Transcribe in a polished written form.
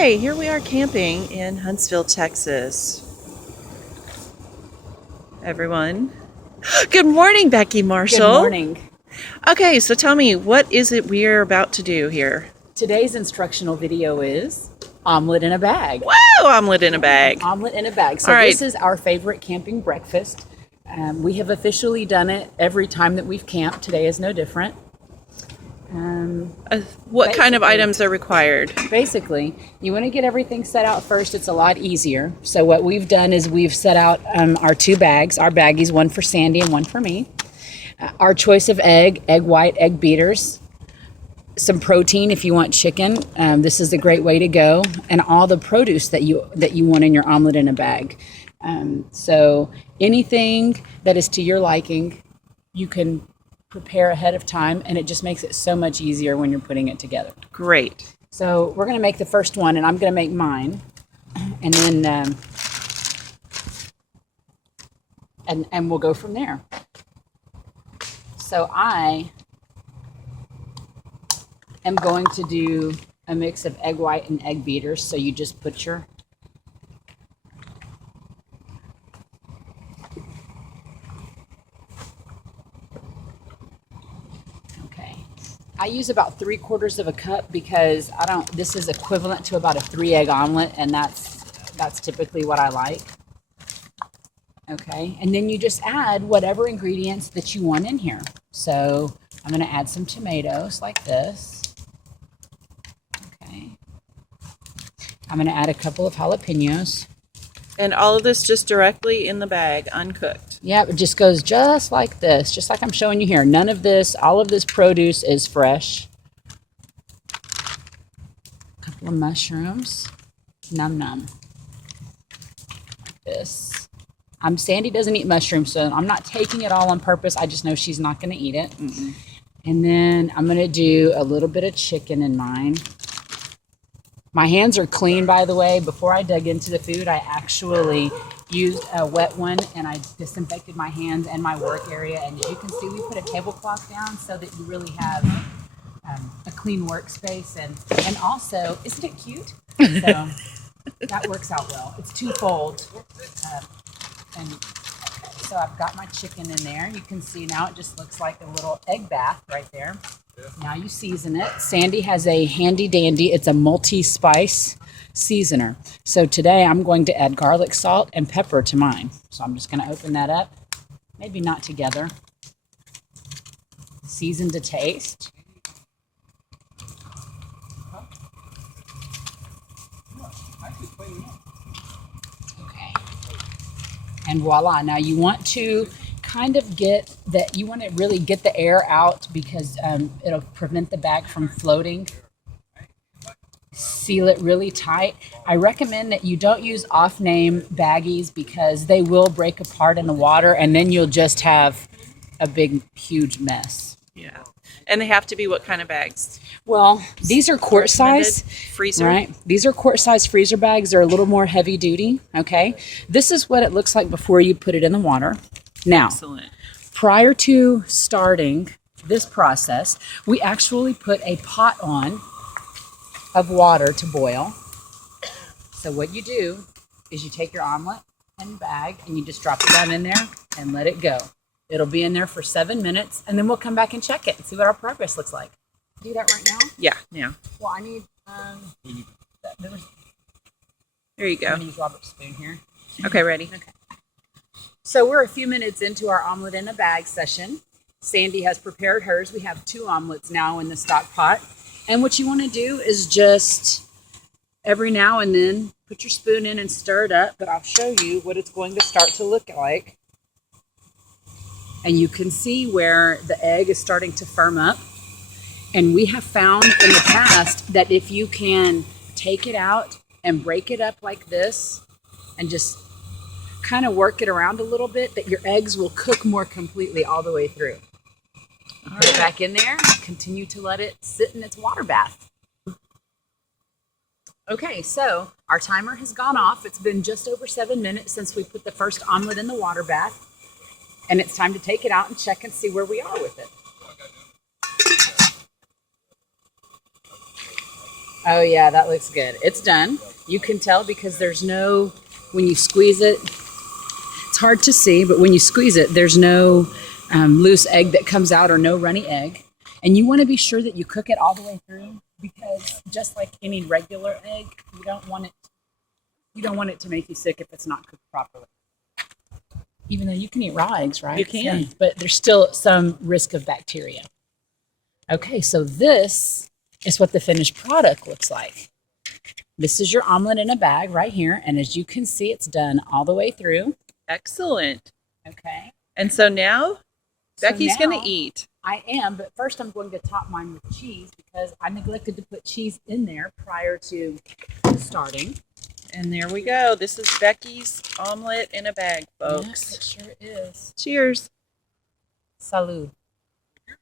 Okay, here we are camping in Huntsville, Texas. Everyone. Good morning, Becky Marshall. Good morning. Okay, so tell me, what is it we're about to do here? Today's instructional video is omelet in a bag. Whoa, omelet in a bag. Omelet in a bag. So All right. This is our favorite camping breakfast. We have officially done it every time that we've camped. Today is no different. What kind of items are required? Basically, you want to get everything set out first. It's a lot easier. So what we've done is we've set out our two bags, our baggies, one for Sandy and one for me. Our choice of egg white, egg beaters, some protein if you want chicken. This is a great way to go, and all the produce that you want in your omelet in a bag. So anything that is to your liking, you can prepare ahead of time, and it just makes it so much easier when you're putting it together. Great. So we're going to make the first one, and I'm going to make mine, and then and we'll go from there. So I am going to do a mix of egg white and egg beaters. So you just put your I use about 3/4 of a cup because this is equivalent to about a 3-egg omelet, and that's typically what I like. Okay, and then you just add whatever ingredients that you want in here. So I'm going to add some tomatoes like this. Okay, I'm going to add a couple of jalapenos. And all of this just directly in the bag, uncooked. Yeah, it just goes just like this, just like I'm showing you here. None of this, all of this produce is fresh. A couple of mushrooms. Num num. Like this. Sandy doesn't eat mushrooms, so I'm not taking it all on purpose. I just know she's not going to eat it. And then I'm going to do a little bit of chicken in mine. My hands are clean, by the way. Before I dug into the food, I actually used a wet one, and I disinfected my hands and my work area. And as you can see, we put a tablecloth down so that you really have a clean workspace. And also, isn't it cute? So that works out well. It's twofold. So I've got my chicken in there. You can see now it just looks like a little egg bath right there. Now you season it. Sandy has a handy dandy, it's a multi-spice seasoner. So today I'm going to add garlic, salt, and pepper to mine. So I'm just going to open that up. Maybe not together. Season to taste. Okay. And voila. Now you want to kind of get that, you want to really get the air out because it'll prevent the bag from floating. Seal it really tight. I recommend that you don't use off-name baggies because they will break apart in the water, and then you'll just have a big, huge mess. Yeah. And they have to be what kind of bags? Well, these are quart size. Freezer? Right. These are quart size freezer bags. They're a little more heavy duty. Okay. This is what it looks like before you put it in the water. Now, excellent. Prior to starting this process, we actually put a pot on of water to boil. So what you do is you take your omelet and bag and you just drop it down in there and let it go. It'll be in there for 7 minutes, and then we'll come back and check it and see what our progress looks like. Do that right now? Yeah, yeah. Well, I need there you go. I'm gonna use Robert's spoon here. Okay, ready? Okay. So we're a few minutes into our omelet in a bag session. Sandy has prepared hers. We have 2 omelets now in the stock pot. And what you want to do is just every now and then put your spoon in and stir it up. But I'll show you what it's going to start to look like. And you can see where the egg is starting to firm up. And we have found in the past that if you can take it out and break it up like this and just kind of work it around a little bit, that your eggs will cook more completely all the way through. Put it back in there, continue to let it sit in its water bath. Okay, so our timer has gone off. It's been just over 7 minutes since we put the first omelet in the water bath, and it's time to take it out and check and see where we are with it. Oh yeah, that looks good. It's done. You can tell because there's no, when you squeeze it, it's hard to see, but when you squeeze it, there's no loose egg that comes out or no runny egg. And you want to be sure that you cook it all the way through because just like any regular egg, you don't want it to make you sick if it's not cooked properly. Even though you can eat raw eggs, right? You can. Yeah, but there's still some risk of bacteria. Okay, so this is what the finished product looks like. This is your omelet in a bag right here. And as you can see, it's done all the way through. Excellent. Okay. And so now Becky's now, going to eat. I am, but first I'm going to top mine with cheese because I neglected to put cheese in there prior to starting. And there we go. This is Becky's omelet in a bag, folks. Yes, it sure is. Cheers. Salud.